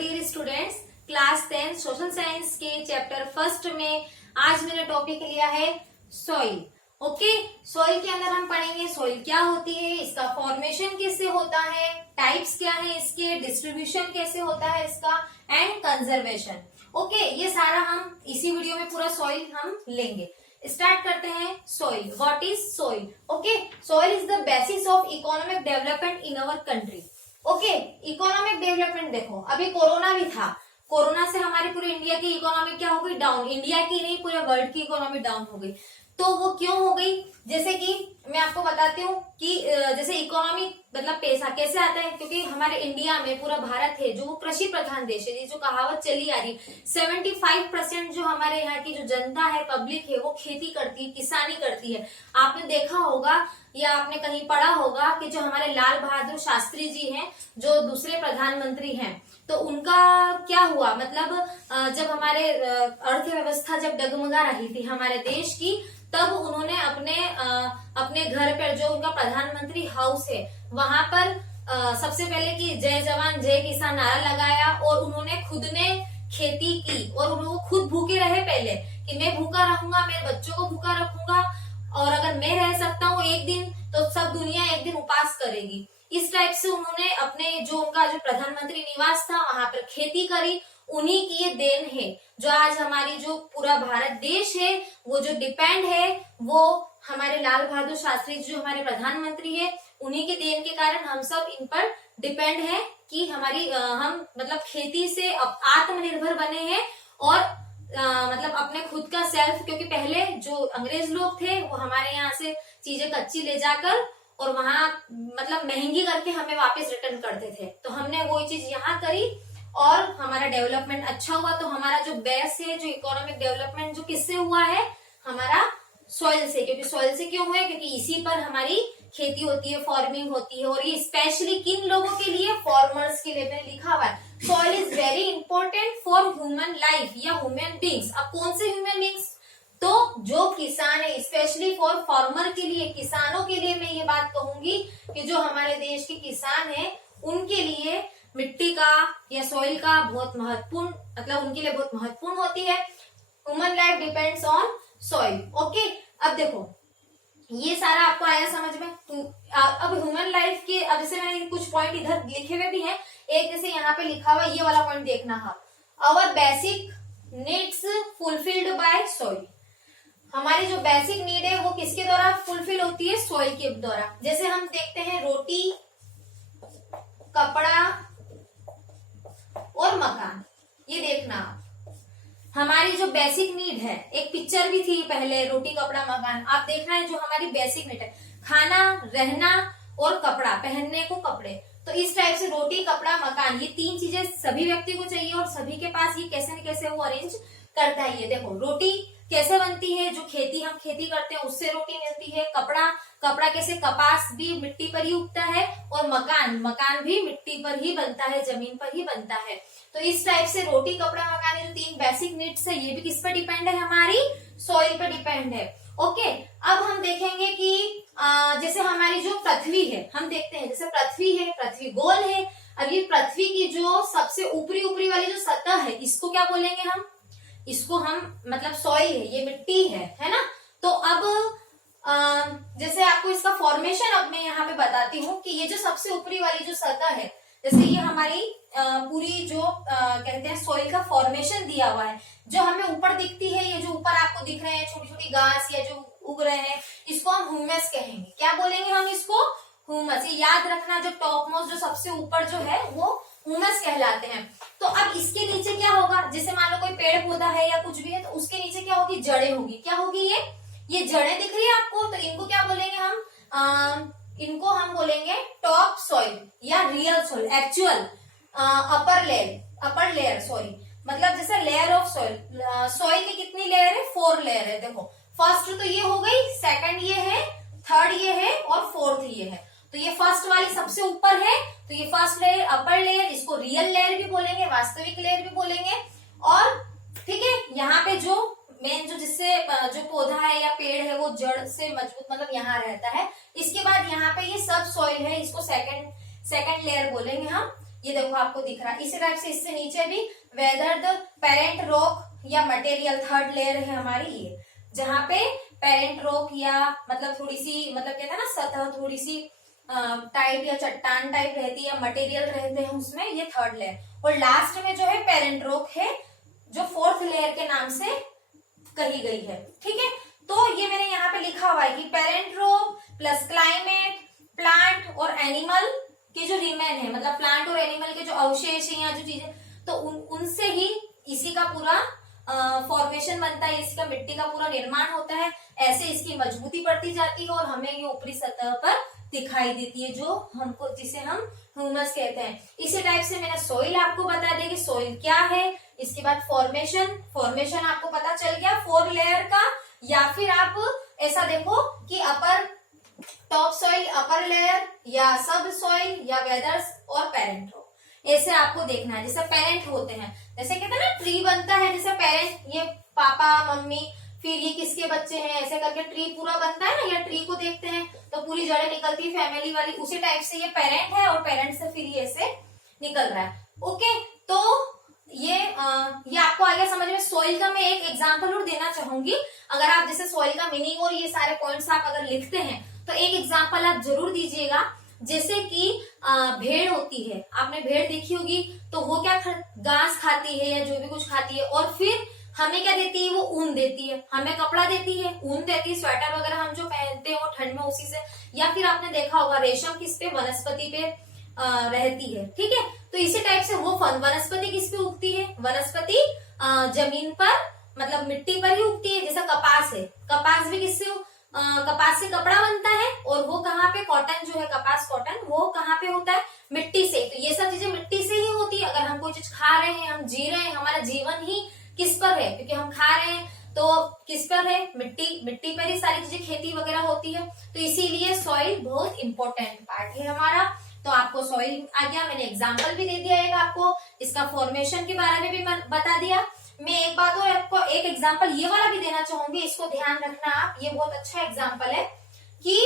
Dear students, class 10 social science के chapter first में आज मैंने टॉपिक लिया है सॉइल। ओके, सॉइल के अंदर हम पढ़ेंगे सॉइल क्या होती है, इसका फॉर्मेशन कैसे होता है, टाइप्स क्या है इसके, डिस्ट्रीब्यूशन कैसे होता है इसका, एंड कंजर्वेशन। ओके, ये सारा हम इसी वीडियो में पूरा सॉइल हम लेंगे। स्टार्ट करते हैं। Soil, what is soil? Okay, soil is the basis of economic development in our country. Okay, economic development देखो, अभी कोरोना भी था, कोरोना से हमारे पूरे इंडिया की इकोनॉमी क्या हो गई? डाउन। इंडिया की नहीं, पूरे वर्ल्ड की इकोनॉमी डाउन हो गई। तो वो क्यों हो गई? जैसे कि मैं आपको बताती हूँ कि जैसे इकोनॉमी मतलब पैसा कैसे आता है, क्योंकि हमारे इंडिया में पूरा भारत है जो कृषि प्रधान देश है। ये जो कहावत चली आ रही, 75% जो हमारे यहाँ की जो जनता है, पब्लिक है, वो खेती करती है, किसानी करती है। आपने देखा होगा या आपने कहीं पढ़ा होगा कि जो हमारे लाल बहादुर शास्त्री जी हैं, जो दूसरे प्रधानमंत्री हैं, तो उनका क्या हुआ, मतलब जब हमारे अर्थव्यवस्था जब डगमगा रही थी हमारे देश की, तब उन्होंने अपने घर पर जो उनका प्रधानमंत्री हाउस है वहां पर सबसे पहले कि जय जवान जय किसान नारा लगाया, और उन्होंने खुद ने खेती की, और वो खुद भूखे रहे पहले कि मैं भूखा रहूंगा, मेरे बच्चों को भूखा रखूंगा, और अगर मैं रह सकता हूँ एक दिन तो सब दुनिया एक दिन उपास करेगी। इस टाइप से उन्होंने अपने जो उनका जो प्रधानमंत्री निवास था वहां पर खेती करी। उन्हीं की ये देन है जो आज हमारी जो पूरा भारत देश है वो जो डिपेंड है, वो हमारे लाल बहादुर शास्त्री जो हमारे प्रधानमंत्री है, उन्हीं के देन के कारण हम सब इन पर डिपेंड है कि हमारी हम मतलब खेती से आत्मनिर्भर बने हैं, और मतलब अपने खुद का सेल्फ, क्योंकि पहले जो अंग्रेज लोग थे वो हमारे यहाँ से चीजें कच्ची ले जाकर और वहां मतलब महंगी करके हमें वापस रिटर्न करते थे। तो हमने वो चीज यहाँ करी और हमारा डेवलपमेंट अच्छा हुआ। तो हमारा जो बेस है, जो इकोनॉमिक डेवलपमेंट जो किससे हुआ है? हमारा सॉइल से। क्योंकि सॉइल से क्यों हुआ है? क्योंकि इसी पर हमारी खेती होती है, फार्मिंग होती है, और ये स्पेशली किन लोगों के लिए? फार्मर्स के लिए। मैंने लिखा हुआ है soil is very important for human life या ह्यूमन बींग्स। अब कौन से ह्यूमन बींग्स? तो जो किसान है, स्पेशली फॉर फार्मर के लिए, किसानों के लिए मैं ये बात कहूंगी कि जो हमारे देश के किसान है उनके लिए मिट्टी का या सॉइल का बहुत महत्वपूर्ण, मतलब उनके लिए बहुत महत्वपूर्ण होती है। Human life depends on soil. Okay, अब देखो ये सारा आपको आया समझ में। अब ह्यूमन लाइफ के, अब जैसे मैंने कुछ पॉइंट इधर लिखे हुए भी हैं, एक जैसे यहाँ पे लिखा हुआ ये वाला पॉइंट देखना है, our basic needs fulfilled by soil. हमारी जो बेसिक नीड है वो किसके द्वारा फुलफिल होती है? सॉइल के द्वारा। जैसे हम देखते हैं रोटी, कपड़ा और मकान, ये देखना हमारी जो बेसिक नीड है। एक पिक्चर भी थी पहले, रोटी कपड़ा मकान। आप देखना है जो हमारी बेसिक नीड है, खाना, रहना और कपड़ा, पहनने को कपड़े। तो इस टाइप से रोटी, कपड़ा, मकान, ये तीन चीजें सभी व्यक्ति को चाहिए, और सभी के पास ये कैसे न कैसे वो अरेंज करता है। ये देखो रोटी कैसे बनती है, जो खेती हम खेती करते हैं उससे रोटी मिलती है। कपड़ा कैसे? कपास भी मिट्टी पर ही उगता है, और मकान भी मिट्टी पर ही बनता है, जमीन पर ही बनता है। तो इस टाइप से रोटी, कपड़ा, मकान, ये जो तीन बेसिक नीड्स है, ये भी किस पर डिपेंड है? हमारी सॉइल पर डिपेंड है। ओके, अब हम देखेंगे कि जैसे हमारी जो पृथ्वी है, हम देखते हैं जैसे पृथ्वी है, पृथ्वी गोल है। अब ये पृथ्वी की जो सबसे ऊपरी वाली जो सतह है, इसको क्या बोलेंगे हम? इसको हम मतलब सॉइल है, ये मिट्टी है ना। तो अब जैसे आपको इसका फॉर्मेशन अब मैं यहाँ पे बताती हूँ कि ये जो सबसे ऊपरी वाली जो सतह है, जैसे ये हमारी पूरी जो कहते हैं सॉइल का फॉर्मेशन दिया हुआ है, जो हमें ऊपर दिखती है, ये जो ऊपर आपको दिख रहे हैं छोटी छोटी घास या जो उग रहे हैं, इसको हम ह्यूमस कहेंगे। क्या बोलेंगे हम इसको? ह्यूमस। ये याद रखना, जो टॉप मोस्ट जो सबसे ऊपर जो है वो ह्यूमस कहलाते हैं। तो अब इसके नीचे क्या होगा? जैसे मान लो कोई पेड़ पौधा है या कुछ भी है, तो उसके नीचे क्या होगी? जड़ें होगी। क्या होगी? ये जड़ें दिख रही है आपको, तो इनको क्या बोलेंगे हम? इनको हम बोलेंगे टॉप सॉइल या real soil, actual upper layer sorry, मतलब जैसे लेयर ऑफ सॉइल। सॉइल की कितनी लेयर है? 4 लेयर है। देखो फर्स्ट तो ये हो गई, सेकंड ये है, थर्ड ये है, और फोर्थ ये है। तो ये फर्स्ट वाली सबसे ऊपर है, तो ये फर्स्ट लेयर, अपर लेयर, इसको रियल लेयर भी बोलेंगे, वास्तविक लेयर भी बोलेंगे। और ठीक है, यहाँ पे जो मेन जो जिससे जो पौधा है या पेड़ है वो जड़ से मजबूत मतलब यहाँ रहता है। इसके बाद यहाँ पे ये सब सॉइल है, इसको सेकंड लेयर बोलेंगे हम। ये देखो आपको दिख रहा है इसी टाइप से। इससे नीचे भी वेदर द पेरेंट रॉक या मटेरियल, थर्ड लेयर है हमारी ये, जहां पे पेरेंट रॉक या मतलब थोड़ी सी मतलब कहते हैं ना सतह थोड़ी सी टाइट या चट्टान टाइप रहती है, मटेरियल रहते हैं उसमें, ये थर्ड लेयर। और लास्ट में जो है पेरेंट रॉक है जो फोर्थ लेयर के नाम से कही गई है। ठीक है, तो ये मैंने यहाँ पे लिखा हुआ है कि parent rock plus climate, plant और एनिमल के जो रिमेन है, मतलब प्लांट और एनिमल के जो अवशेष है या जो चीजें, तो उनसे ही इसी का पूरा फॉर्मेशन बनता है, इसका मिट्टी का पूरा निर्माण होता है। ऐसे इसकी मजबूती बढ़ती जाती है और हमें ये ऊपरी सतह पर दिखाई देती है, जो हमको जिसे हम ह्यूमस कहते हैं। इसी टाइप से मैंने सॉइल आपको बता दिया कि सॉइल क्या है। इसके बाद फॉर्मेशन आपको पता चल गया 4 लेयर का, या फिर आप ऐसा देखो कि अपर टॉप सॉइल, अपर लेयर, या सब सॉइल, या वेदर्स और पेरेंट रॉक, ऐसे आपको देखना है। जैसे पेरेंट होते हैं, जैसे कहते हैं ना ट्री बनता है, जैसे पेरेंट ये पापा मम्मी, फिर ये किसके बच्चे हैं, ऐसे करके ट्री पूरा बनता है ना, या ट्री को देखते हैं तो पूरी जड़ें निकलती है फैमिली वाली, उसी टाइप से ये पेरेंट है और पेरेंट से फिर ये ऐसे निकल रहा है। ओके, तो ये आपको आ गया समझ में। सॉइल का मैं एक एग्जांपल और देना चाहूंगी। अगर आप जैसे सॉइल का मीनिंग और ये सारे पॉइंट्स आप अगर लिखते हैं तो एक एग्जांपल आप जरूर दीजिएगा। जैसे कि भेड़ होती है, आपने भेड़ देखी होगी, तो वो क्या घास खाती है या जो भी कुछ खाती है, और फिर हमें क्या देती है, वो ऊन देती है, हमें कपड़ा देती है, ऊन देती है, स्वेटर वगैरह हम जो पहनते हैं वो ठंड में उसी से, या फिर आपने देखा होगा रेशम किस पे, वनस्पति पे रहती है। ठीक है, तो इसी टाइप से वो वनस्पति किस पे उगती है, वनस्पति जमीन पर मतलब मिट्टी पर ही उगती है। जैसे कपास है, कपास भी किससे, कपास से कपड़ा बनता है, और वो कहाँ पे, कॉटन जो है कपास कॉटन, वो कहाँ पे होता है, मिट्टी से। तो ये सब चीजें मिट्टी से ही होती है। अगर हम कोई चीज खा रहे हैं, हम जी रहे हैं, हमारा जीवन ही किस पर है, क्योंकि हम खा रहे हैं तो किस पर है, मिट्टी पर ही सारी चीजें खेती वगैरह होती है। तो इसीलिए सॉइल बहुत इंपॉर्टेंट पार्ट है हमारा। तो आपको सॉइल आ गया, मैंने एग्जाम्पल भी दे दिया एक आपको, इसका फॉर्मेशन के बारे में भी बता दिया। मैं एक बात और आपको एक एग्जाम्पल ये वाला भी देना चाहूंगी, इसको ध्यान रखना आप, ये बहुत अच्छा एग्जाम्पल है कि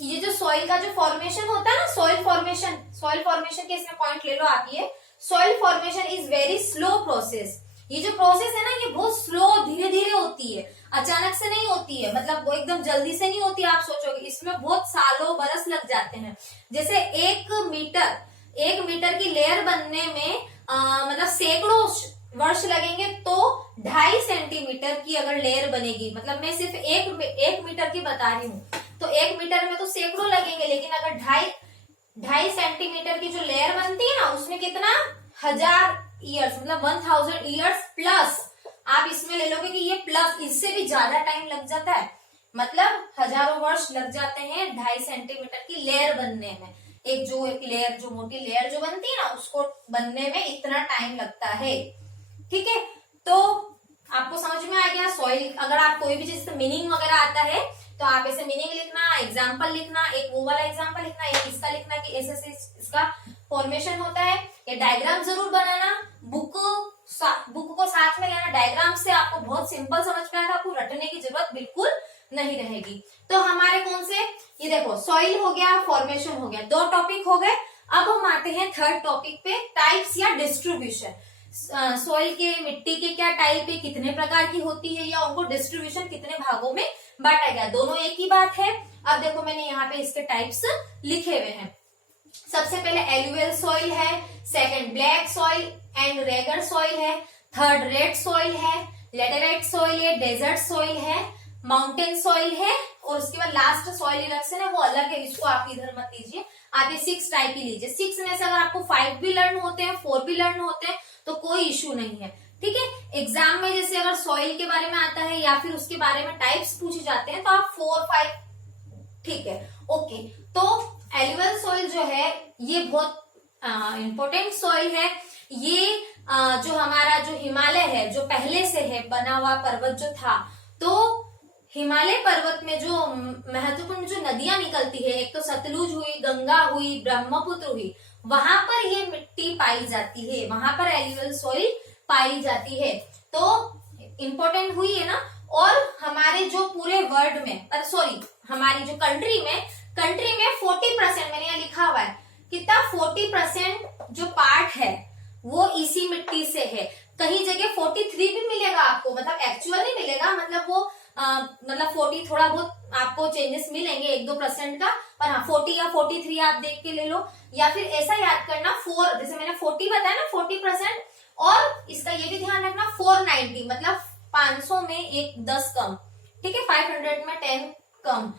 ये जो सॉइल का जो फॉर्मेशन होता है ना, सॉइल फॉर्मेशन के इसमें पॉइंट ले लो आप। ये soil formation is very slow process. ये जो प्रोसेस है ना, ये बहुत स्लो, धीरे धीरे होती है, अचानक से नहीं होती है, मतलब वो एकदम जल्दी से नहीं होती है। आप सोचोगे इसमें बहुत सालों बरस लग जाते हैं। जैसे 1 मीटर की लेयर बनने में मतलब सैकड़ों वर्ष लगेंगे, तो 2.5 सेंटीमीटर की अगर लेयर बनेगी, मतलब मैं सिर्फ 1 मीटर की बता रही हूँ, तो 1 मीटर में तो सैकड़ों लगेंगे, लेकिन अगर 2.5 सेंटीमीटर की जो लेयर बनती है ना, उसमें कितना 1000 ईयर्स, मतलब 1000 ईयर्स प्लस, आप इसमें ले लोगे कि ये प्लस, इससे भी ज्यादा टाइम लग जाता है, मतलब हजारों वर्ष लग जाते हैं 2.5 सेंटीमीटर की लेयर बनने में। एक लेयर जो मोटी लेयर जो बनती है ना, उसको बनने में इतना टाइम लगता है। ठीक है, तो आपको समझ में आ गया सॉइल। अगर आप कोई भी चीज मीनिंग वगैरह आता है तो आप ऐसे मीनिंग लिखना, एग्जाम्पल लिखना, एक वो वाला एग्जाम्पल लिखना, एक इसका लिखना कि ऐसे से इसका फॉर्मेशन होता है। ये डायग्राम जरूर बनाना, बुक को साथ में लेना। डायग्राम से आपको बहुत सिंपल समझ में आएगा, आपको रटने की जरूरत बिल्कुल नहीं रहेगी। तो हमारे कौन से, ये देखो सॉइल हो गया, फॉर्मेशन हो गया, 2 टॉपिक हो गए। अब हम आते हैं थर्ड टॉपिक पे, टाइप्स या डिस्ट्रीब्यूशन। सॉइल के, मिट्टी के क्या टाइप है, कितने प्रकार की होती है, या उनको डिस्ट्रीब्यूशन कितने भागों में बांटा गया, दोनों एक ही बात है। अब देखो मैंने यहाँ पे इसके टाइप्स लिखे हुए हैं। सबसे पहले एलुवियल सॉइल है, second black soil and regur soil है, थर्ड रेड सॉइल है, लेटेराइट सॉइल है, डेजर्ट सॉइल है, माउंटेन सॉइल है, और उसके बाद लास्ट सॉइल इरेक्शन है, वो अलग है, इसको आप इधर मत लीजिए, आप ये 6 टाइप ही लीजिए। 6 में से अगर आपको 5 भी लर्न होते हैं, 4 भी लर्न होते हैं, तो कोई इश्यू नहीं है। ठीक है, एग्जाम में जैसे अगर सॉइल के बारे में आता है या फिर उसके बारे में टाइप्स पूछे जाते हैं, तो आप 4, 5, ठीक है, ओके। तो एलुवियल सॉइल जो है ये बहुत इंपॉर्टेंट सॉइल है। ये जो हमारा जो हिमालय है, जो पहले से है बना हुआ पर्वत जो था, तो हिमालय पर्वत में जो महत्वपूर्ण जो नदियां निकलती है, एक तो सतलुज हुई, गंगा हुई, ब्रह्मपुत्र हुई, वहां पर ये मिट्टी पाई जाती है, वहां पर एलुवियल सॉइल पाई जाती है। तो इंपॉर्टेंट हुई है ना। और हमारे जो पूरे वर्ल्ड में, सॉरी हमारी जो कंट्री में 40%, मैंने यहाँ लिखा हुआ है कितना 40% जो पार्ट है वो इसी मिट्टी से है। कहीं जगह 43 भी मिलेगा आपको, मतलब एक्चुअल नहीं मिलेगा, मतलब वो मतलब 40 थोड़ा बहुत आपको चेंजेस मिलेंगे 1-2% का, पर हाँ 40 या 43 आप देख के ले लो। या फिर ऐसा याद करना 4, जैसे मैंने 40 बताया ना 40%, और इसका ये भी ध्यान रखना 490 मतलब 500 में एक 10 कम, ठीक है, 500 में 10 कम,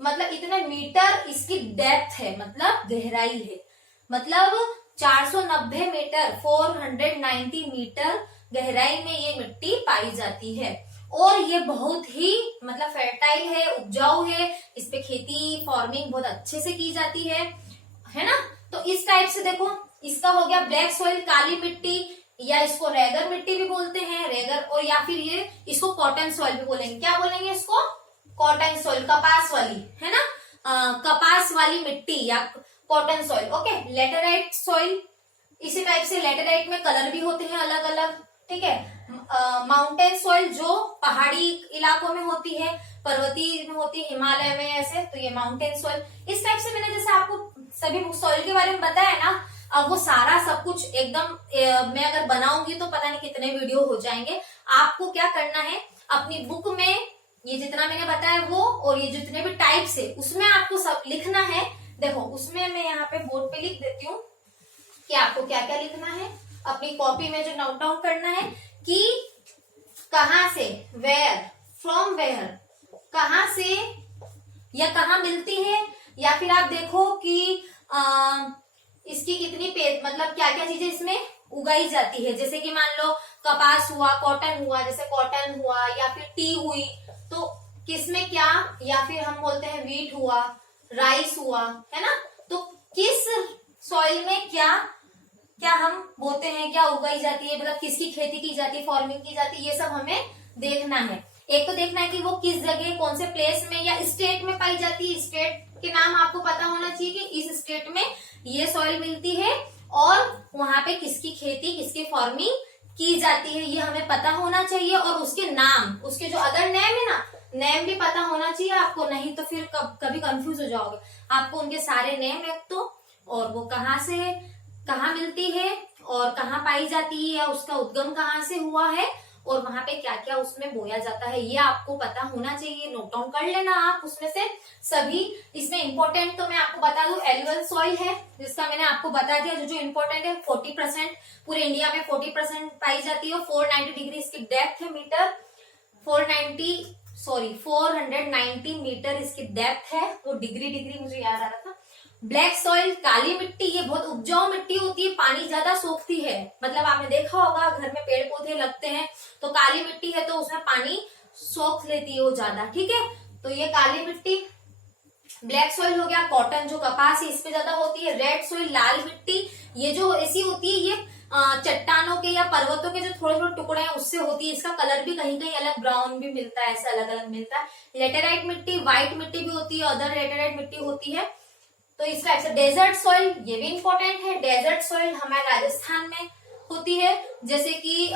मतलब इतना मीटर इसकी डेप्थ है, मतलब गहराई है, मतलब 490 मीटर 490 मीटर गहराई में ये मिट्टी पाई जाती है। और ये बहुत ही मतलब फर्टाइल है, उपजाऊ है, इस पे खेती फार्मिंग बहुत अच्छे से की जाती है ना। तो इस टाइप से देखो, इसका हो गया ब्लैक सॉइल, काली मिट्टी, या इसको रेगर मिट्टी भी बोलते हैं, रेगर, और या फिर ये इसको कॉटन सॉइल भी बोलेंगे। क्या बोलेंगे इसको? कॉटन सॉइल, कपास वाली, है ना, कपास वाली मिट्टी या cotton soil. Okay, laterite soil, इसी टाइप से लेटेराइट में कलर भी होते हैं अलग अलग, ठीक है। माउंटेन सॉइल जो पहाड़ी इलाकों में होती है, पर्वतीय में होती है, हिमालय में ऐसे, तो ये माउंटेन सॉइल। इस टाइप से मैंने जैसे आपको सभी सॉइल के बारे में बताया ना, अब वो सारा सब कुछ एकदम मैं अगर बनाऊंगी तो पता नहीं कितने वीडियो हो जाएंगे। आपको क्या करना है, अपनी बुक में ये जितना मैंने बताया वो, और ये जितने भी टाइप्स है उसमें आपको सब लिखना है। देखो उसमें मैं यहाँ पे बोर्ड पे लिख देती हूँ कि आपको क्या क्या लिखना है। अपनी कॉपी में जो नोट डाउन करना है कि कहाँ से, वेयर, फ्रॉम वेयर, कहाँ से या कहाँ मिलती है, या फिर आप देखो कि इसकी कितनी मतलब क्या क्या चीजें इसमें उगाई जाती है। जैसे कि मान लो कपास हुआ, कॉटन हुआ, जैसे कॉटन हुआ, या फिर टी हुई, तो किसमें क्या, या फिर हम बोलते हैं वीट हुआ, राइस हुआ, है ना। तो किस सॉइल में क्या क्या हम बोलते हैं, क्या उगाई जाती है, मतलब किसकी खेती की जाती है, फार्मिंग की जाती है, ये सब हमें देखना है। एक तो देखना है कि वो किस जगह, कौन से प्लेस में या स्टेट में पाई जाती है। स्टेट के नाम आपको पता होना चाहिए कि इस स्टेट में ये सॉइल मिलती है और वहां पे किसकी खेती, किसकी फार्मिंग की जाती है, ये हमें पता होना चाहिए। और उसके नाम, उसके जो अदर नेम है ना, नेम भी पता होना चाहिए आपको, नहीं तो फिर कभी कंफ्यूज हो जाओगे। आपको उनके सारे नेम एक तो, और वो कहाँ से है, कहाँ मिलती है, और कहाँ पाई जाती है, या उसका उद्गम कहाँ से हुआ है, और वहां पे क्या क्या उसमें बोया जाता है, ये आपको पता होना चाहिए। नोट डाउन कर लेना आप उसमें से सभी। इसमें इंपॉर्टेंट तो मैं आपको बता दूं, एलुअल सॉइल है, जिसका मैंने आपको बता दिया। जो इंपॉर्टेंट है 40%, पूरे इंडिया में 40% पाई जाती है। 490 डिग्री इसकी डेप्थ है मीटर, 490 मीटर इसकी डेप्थ है। वो डिग्री मुझे याद आ रहा था। ब्लैक सॉइल, काली मिट्टी, ये बहुत उपजाऊ मिट्टी होती है, पानी ज्यादा सोखती है। मतलब आपने देखा होगा घर में पेड़ पौधे लगते हैं तो काली मिट्टी है तो उसमें पानी सोख लेती है वो ज्यादा, ठीक है। तो ये काली मिट्टी ब्लैक सॉइल हो गया। कॉटन जो कपास है इस पे ज्यादा होती है। रेड सॉइल, लाल मिट्टी, ये जो ऐसी होती है, ये चट्टानों के या पर्वतों के जो थोड़े थोड़े टुकड़े हैं उससे होती है। इसका कलर भी कहीं कहीं अलग ब्राउन भी मिलता है, ऐसा अलग अलग मिलता है। लेटेराइट मिट्टी, व्हाइट मिट्टी भी होती है, अदर लेटेराइट मिट्टी होती है। तो इस टाइप से डेजर्ट सॉइल, ये भी इंपॉर्टेंट है। डेजर्ट सॉइल हमारे राजस्थान में होती है, जैसे कि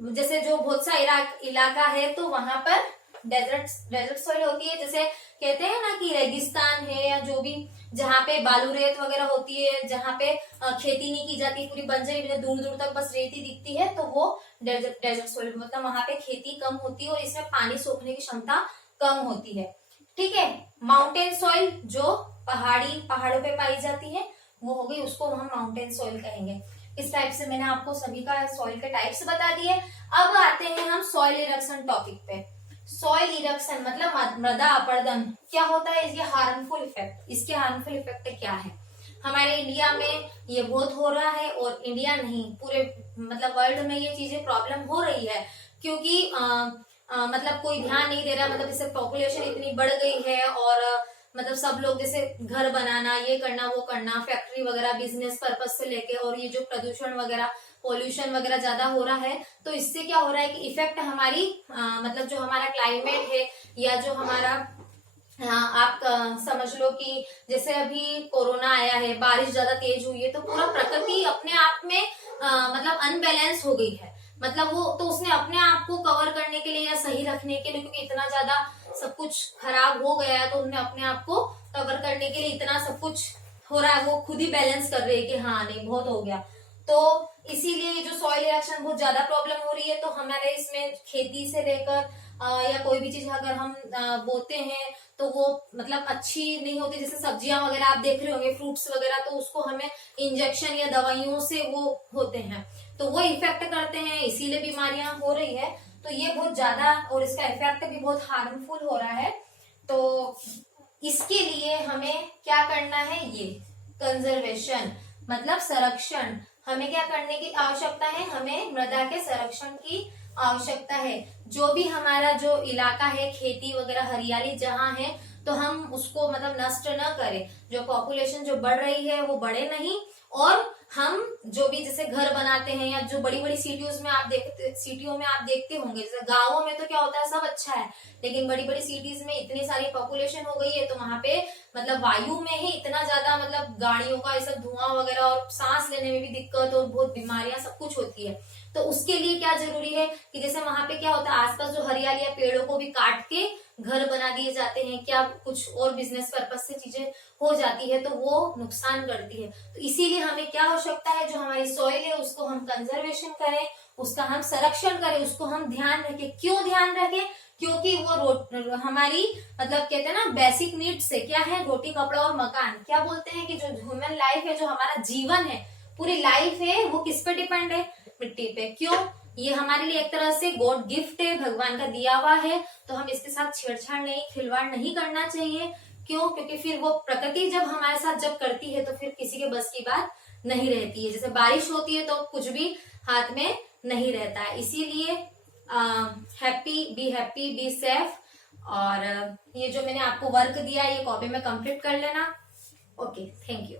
जैसे जो बहुत सा इलाका है तो वहां पर डेजर्ट सॉइल होती है। जैसे कहते हैं ना कि रेगिस्तान है, या जो भी जहाँ पे बालू रेत वगैरह होती है, जहाँ पे खेती नहीं की जाती, पूरी बंजर, दूर दूर तक बस रेत ही दिखती है, तो वो डेजर्ट सॉइल, मतलब वहां पे खेती कम होती है और इसमें पानी सोखने की क्षमता कम होती है, ठीक है। माउंटेन सॉइल जो पहाड़ों पे पाई जाती है वो हो गई, उसको हम माउंटेन सॉइल कहेंगे। इस टाइप से मैंने आपको सभी का सॉइल के टाइप्स बता दिए। अब आते हैं हम सॉइल इरेक्शन टॉपिक पे। सॉइल इरेक्शन मतलब मृदा अपरदन क्या होता है, इसके हार्मफुल इफेक्ट क्या है। हमारे इंडिया में ये बहुत हो रहा है, और इंडिया नहीं पूरे मतलब वर्ल्ड में ये चीजें प्रॉब्लम हो रही है, क्योंकि मतलब कोई ध्यान नहीं दे रहा। मतलब जैसे पॉपुलेशन इतनी बढ़ गई है, और मतलब सब लोग जैसे घर बनाना, ये करना, वो करना, फैक्ट्री वगैरह बिजनेस पर्पज से लेके, और ये जो प्रदूषण वगैरह, पोल्यूशन वगैरह ज्यादा हो रहा है, तो इससे क्या हो रहा है कि इफेक्ट हमारी मतलब जो हमारा क्लाइमेट है, या जो हमारा आप समझ लो कि जैसे अभी कोरोना आया है, बारिश ज्यादा तेज हुई है, तो पूरा प्रकृति अपने आप में मतलब अनबैलेंस हो गई है। मतलब वो तो उसने अपने आप को कवर करने के लिए या सही रखने के लिए, क्योंकि इतना ज्यादा सब कुछ खराब हो गया है, तो उन्होंने अपने आप को कवर करने के लिए इतना सब कुछ हो रहा है, वो खुद ही बैलेंस कर रहे हैं कि हाँ नहीं बहुत हो गया। तो इसीलिए ये जो सॉइल इरेक्शन बहुत ज्यादा प्रॉब्लम हो रही है। तो हमारे इसमें खेती से लेकर या कोई भी चीज अगर हम बोते हैं तो वो मतलब अच्छी नहीं होती। जैसे सब्जियां वगैरह आप देख रहे होंगे, फ्रूट्स वगैरह, तो उसको हमें इंजेक्शन या दवाइयों से वो होते हैं, तो वो इफेक्ट करते हैं, इसीलिए बीमारियां हो रही है। तो ये बहुत ज्यादा, और इसका इफेक्ट भी बहुत हार्मफुल हो रहा है। तो इसके लिए हमें क्या करना है, ये कंजर्वेशन मतलब संरक्षण, हमें क्या करने की आवश्यकता है, हमें मृदा के संरक्षण की आवश्यकता है। जो भी हमारा जो इलाका है, खेती वगैरह हरियाली जहाँ है, तो हम उसको मतलब नष्ट न करें। जो पॉपुलेशन जो बढ़ रही है वो बढ़े नहीं, और हम जो भी जैसे घर बनाते हैं या जो बड़ी बड़ी सिटियों में आप देखते होंगे, जैसे गाँवों में तो क्या होता है सब अच्छा है, लेकिन बड़ी बड़ी सिटीज में इतनी सारी पॉपुलेशन हो गई है तो वहां पे मतलब वायु में ही इतना ज्यादा मतलब गाड़ियों का ये सब धुआं वगैरह, और सांस लेने में भी दिक्कत और बहुत बीमारियां सब कुछ होती है। तो उसके लिए क्या जरूरी है कि जैसे वहां पे क्या होता है, आसपास जो हरियाली या पेड़ों को भी काट के घर बना दिए जाते हैं, क्या कुछ और बिजनेस पर्पज से चीजें हो जाती है, तो वो नुकसान करती है। तो इसीलिए हमें क्या आवश्यकता है, जो हमारी सॉइल है उसको हम कंजर्वेशन करें, उसका हम संरक्षण करें, उसको हम ध्यान रखें। क्यों ध्यान रखें, क्योंकि वो हमारी मतलब कहते हैं ना बेसिक नीड्स है, क्या है, रोटी कपड़ा और मकान। क्या बोलते हैं कि जो ह्यूमन लाइफ है, जो हमारा जीवन है, पूरी लाइफ है, वो किस पे डिपेंड है, मिट्टी पे। क्यों, ये हमारे लिए एक तरह से गॉड गिफ्ट है, भगवान का दिया हुआ है, तो हम इसके साथ छेड़छाड़ नहीं, खिलवाड़ नहीं करना चाहिए। क्यों, क्योंकि फिर वो प्रकृति जब हमारे साथ जब करती है तो फिर किसी के बस की बात नहीं रहती है। जैसे बारिश होती है तो कुछ भी हाथ में नहीं रहता है। इसीलिए हैप्पी बी सेफ। और ये जो मैंने आपको वर्क दिया है ये कॉपी में कंप्लीट कर लेना। Okay, thank you.